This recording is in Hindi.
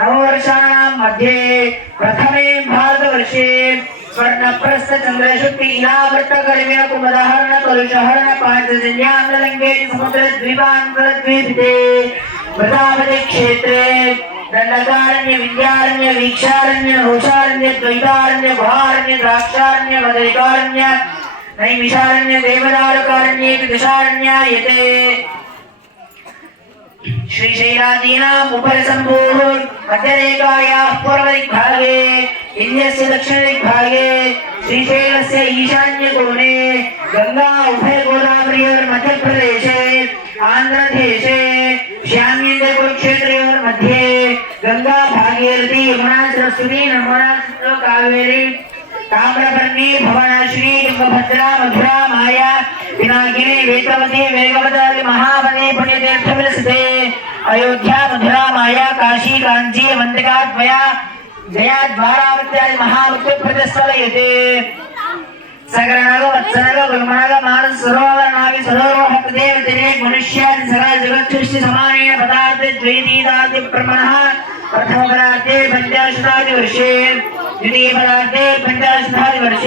नववर्षाणां मध्ये प्रथमे भारतवर्षे स्वर्णप्रस्थ चंद्रशुक्ति इलावृत कर्म्य कुमदहरण कलुषहरण पांचजन्यामलंगे समुद्रद्वीपान्तरद्वीपिते प्रजापति क्षेत्रे दंडकारण्य विद्यारण्य वीक्षारण्य नहुषारण्य द्वैतारण्य गुहारण्य द्राक्षारण्य मदरिकारण्य नैमिषारण्य देवदारुकारण्य दिशारण्यायते श्रीशैलादीनाम् उपरिसम्भूः मध्यरेखायाः पूर्वदिग्भागे इन्द्रस्य दक्षिणदिग्भागे श्रीशैलस्य ईशान्यकोणे गंगा उभयगोदावरीयोर्मध्यप्रदेशे आन्ध्रदेशे श्यामेन्द्रकुरुक्षेत्रयोर्मध्ये गंगा भागीरथी यमुना सरस्वती नर्मदा कावेरी ताम्रपर्णी भुवनेश्वरी तुंगभद्रा मधुरा माया पिनाकिनी वेदवती वेगवती महाबली पुण्यतीर्थविलसिते अयोध्या मधुरा माया काशी कांची वंदिका द्वया जया द्वारावत्यादि महामुक्तिप्रतिस्थलयते सगरनाग वत्सनाग गुलमनाग मानस सरोवर नाभि सरोवर हतदेव तिरेक मनुष्यादि सकल जगत्सृष्टि समानेन पदार्थ द्वैतीदादि प्रमाणः प्रथम पदार्थे पंचाशतादि वर्षे द्वितीय पदार्थे पंचाशतादि वर्षे